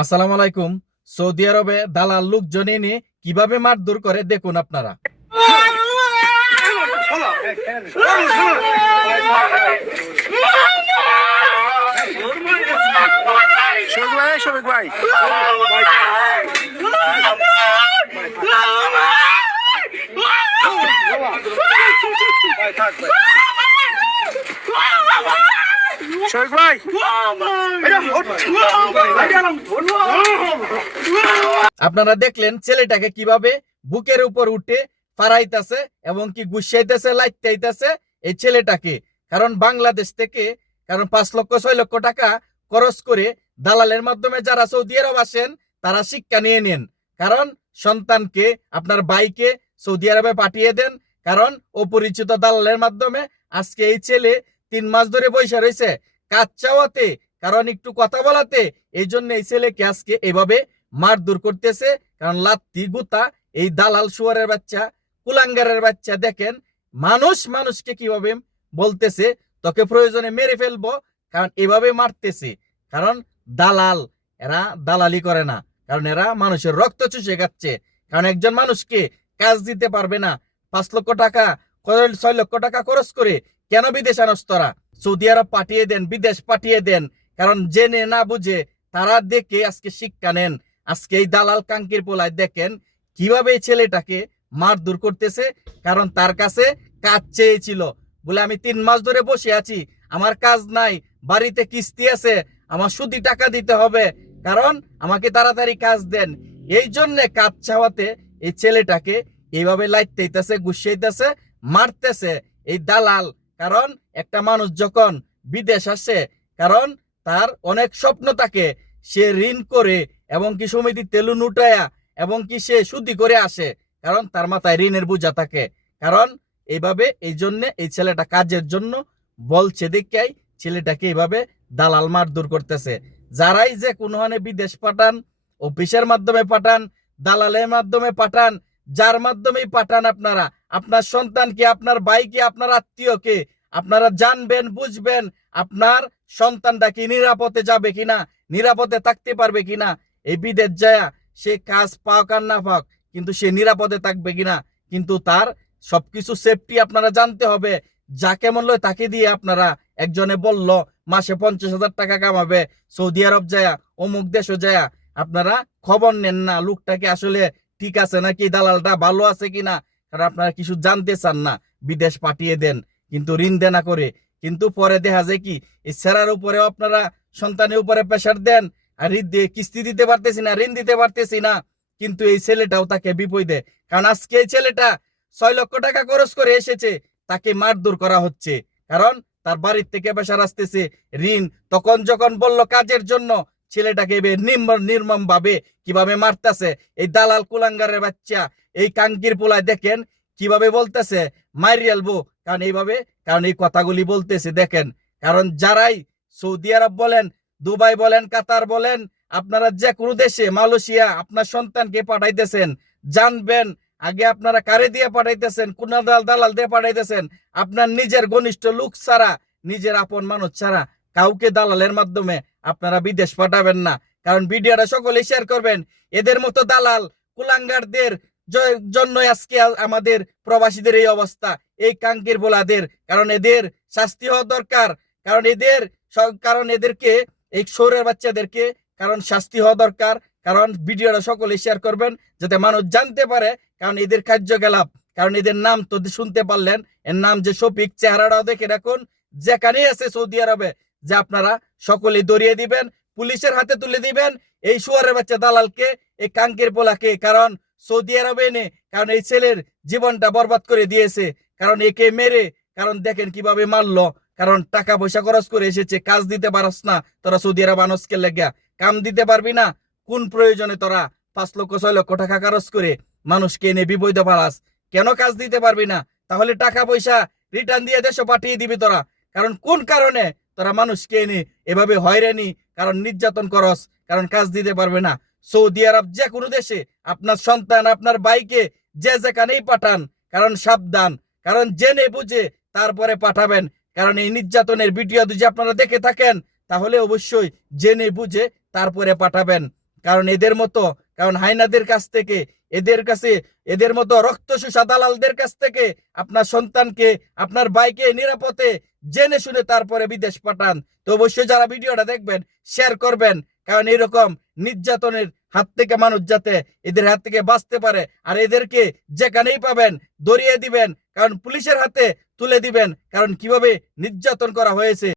আসসালামু আলাইকুম। সৌদি আরবে দালাল লোকজন এনে কিভাবে মারধর করে দেখুন আপনারা। শফিক ভাই শফিক ভাই আপনারা দেখলেন ছেলেটাকে কিভাবে বুকের উপর উঠে ফারাইতেছে এবং কি গুসাইতেছে, লাইতাইতেছে এই ছেলেটাকে। কারণ বাংলাদেশ থেকে 5 লক্ষ 6 লক্ষ টাকা খরচ করে দালালের মাধ্যমে যারা সৌদি আরব আসেন তারা শিক্ষা নিয়ে নেন। কারণ সন্তানকে, আপনার ভাইকে সৌদি আরবে পাঠিয়ে দেন, কারণ অপরিচিত দালালের মাধ্যমে। আজকে এই ছেলে 3 মাস ধরে বসে রয়েছে কাজ চাওয়াতে, কারণ একটু কথা বলাতে। এই জন্য এই ছেলেকে আজকে এভাবে মারধর করতেছে। কারণ লাত্তি গুতা এই দালাল শুয়ারের বাচ্চা, কুলাঙ্গারের বাচ্চা দেখেন মানুষকে কিভাবে বলতেছে তোকে প্রয়োজনে মেরে ফেলবো, কারণ এভাবে মারতেছে। কারণ দালাল, এরা দালালি করে না, কারণ এরা মানুষের রক্ত চুষে খাচ্ছে। কারণ একজন মানুষকে কাজ দিতে পারবে না, 5 লক্ষ টাকা 6 লক্ষ টাকা খরচ করে কেন বিদেশ আনস তোরা? সৌদি আরব পাঠিয়ে দেন, বিদেশ পাঠিয়ে দেন। কারণ জেনে না বুঝে তারা দেখে আজকে শিক্ষা নেন। আজকে এই দালাল কাঙ্কির পোলায় দেখেন কিভাবে এই ছেলেটাকে মারধর করতেছে। কারণ তার কাছে কাজ চেয়েছিল, বলে আমি 3 মাস ধরে বসে আছি, আমার কাজ নাই, বাড়িতে কিস্তি আছে, আমার সুদি টাকা দিতে হবে, কারণ আমাকে তাড়াতাড়ি কাজ দেন। এই জন্য কাজ চাওয়াতে এই ছেলেটাকে এইভাবে লাইতেছে, গুসাইতেছে, মারতেছে এই দালাল। কারণ একটা মানুষ যখন বিদেশ আসে, কারণ তার অনেক স্বপ্ন থাকে, সে ঋণ করে এবং কি সমিতিতে লোন উঠায়া এবং কি সে সুদি করে আসে, কারণ তার মাথায় ঋণের বোঝা থাকে। কারণ এইভাবে, এই জন্য এই ছেলেটা কাজের জন্য বলছে দেখাই ছেলেটাকে এইভাবে দালাল মারধর করতেছে। যারাই যে কোনো হানে বিদেশ পাঠান, অফিসের মাধ্যমে পাঠান, দালালের মাধ্যমে পাঠান, যার মাধ্যমেই পাঠান, আপনারা আপনার সন্তানকে, আপনার ভাইকে, আপনার আত্মীয়কে আপনারা জানবেন, বুঝবেন আপনার সন্তানটা কি নিরাপদে যাবে কিনা, নিরাপদে থাকতে পারবে কিনা। এই বিদেশ যায় সে কাজ পাক আর না পাক, কিন্তু সে নিরাপদে থাকবে কিনা। কিন্তু তার সবকিছু সেফটি আপনারা জানতে হবে। যা কেমন লয় তাকে দিয়ে আপনারা, একজনে বলল মাসে 50,000 টাকা কামাবে সৌদি আরব যায়, অমুক দেশও যায়, আপনারা খবর নেন না লোকটাকে আসলে ঠিক আছে নাকি, দালালটা ভালো আছে কিনা। কারণ আপনারা কিছু জানতে চান না, বিদেশ পাঠিয়ে দেন কিন্তু ঋণ দেনা করে। কিন্তু পরে দেখা যায় কি এই সেরার উপরেও আপনারা সন্তানের উপরে প্রেশার দেন, আর কিস্তি দিতে পারতেছি না, ঋণ দিতে পারতেছি না। কিন্তু এই ছেলেটাও তাকে বিপদে। কারণ আজকে এই ছেলেটা 6 লক্ষ টাকা খরচ করে এসেছে, তাকে মারধর করা হচ্ছে। কারণ তার বাড়ির থেকে প্রেশার আসতেছে, ঋণ। তখন যখন বলল কাজের জন্য, ছেলেটাকে নির্মম ভাবে কিভাবে মারতেছে এই দালাল কুলাঙ্গারের বাচ্চা। এই কাঙ্কির পোলায় দেখেন কিভাবে বলতেছে মারিয়ালবো, কারণ এইভাবে, কারণ এই কথাগুলি বলতেছে দেখেন। কারণ যারাই সৌদি আরব বলেন, দুবাই বলেন, কাতার বলেন, আপনারা যে কোনো দেশে, মালয়েশিয়া আপনার সন্তানকে পাঠাইতেছেন, জানবেন আগে আপনারা কারে দিয়ে পাঠাইতেছেন, কোন দালাল দিয়ে পাঠাইতেছেন। আপনার নিজের ঘনিষ্ঠ লোক ছাড়া, নিজের আপন মানুষ ছাড়া কাউকে দালালের মাধ্যমে আপনারা বিদেশ পাঠাবেন না। কারণ ভিডিওটা সকলে শেয়ার করবেন। এদের মতো দালাল কুলাঙ্গারদের জন্য আজকে আমাদের প্রবাসীদের এই অবস্থা, এই কাঙ্কির বোলাদের। কারণ এদের শাস্তি হওয়া দরকার। কারণ এদেরকে, এই শহরের বাচ্চাদেরকে কারণ শাস্তি হওয়া দরকার। কারণ ভিডিওটা সকলে শেয়ার করবেন যাতে মানুষ জানতে পারে। কারণ এদের কার্যকলাপ, কারণ এদের নাম তো শুনতে পারলেন, এর নাম যে শফিক, চেহারাটাও দেখে রাখুন। যেখানেই আছে সৌদি আরবে, যে আপনারা সকলে দরিয়ে দিবেন, পুলিশের হাতে তুলে দিবেন এই শুয়ারের বাচ্চা দালালকে, এই কাঙ্কির পোলাকে। কারণ সৌদি আরবে এনে, কারণ এই ছেলের জীবনটা বরবাদ করে দিয়েছে। কারণ একে মেরে, কারণ দেখেন কিভাবে মারলো। কারণ টাকা পয়সা খরচ করে এসেছে, কাজ দিতে পারস না তোরা সৌদি আরব আনসকে লেগা, কাম দিতে পারবি না। কোন প্রয়োজনে তোরা 5 লক্ষ 6 লক্ষ টাকা খরচ করে মানুষকে এনে বিপদে পালাস? কেন কাজ দিতে পারবি না? তাহলে টাকা পয়সা রিটার্ন দিয়ে দেশে পাঠিয়ে দিবি তোরা। কারণ কোন কারণে তোরা মানুষকে এনে এভাবে হয়রানি, কারণ নির্যাতন করস, কারণ কাজ দিতে পারবে না। সৌদি আরব যে কোনো দেশে আপনার সন্তান, আপনার ভাইকে যে যেখানেই পাঠান, কারণ সাবধান, কারণ জেনে বুঝে তারপরে পাঠাবেন। কারণ এই নির্যাতনের ভিডিও যদি আপনারা দেখে থাকেন, তাহলে অবশ্যই জেনে বুঝে তারপরে পাঠাবেন। কারণ হাইনাদের কাছ থেকে, এদের মতো রক্তচোষা দালালদের কাছ থেকে আপনার সন্তানকে, আপনার ভাইকে নিরাপদে জেনে শুনে তারপরে বিদেশ পাঠান। তো অবশ্যই যারা ভিডিওটা দেখবেন শেয়ার করবেন, কারণ এরকম নির্যাতনের হাত থেকে মানুষ যাতে এদের হাত থেকে বাঁচতে পারে। আর এদেরকে যেখানেই পাবেন ধরিয়ে দিবেন, কারণ পুলিশের হাতে তুলে দিবেন, কারণ কিভাবে নির্যাতন করা হয়েছে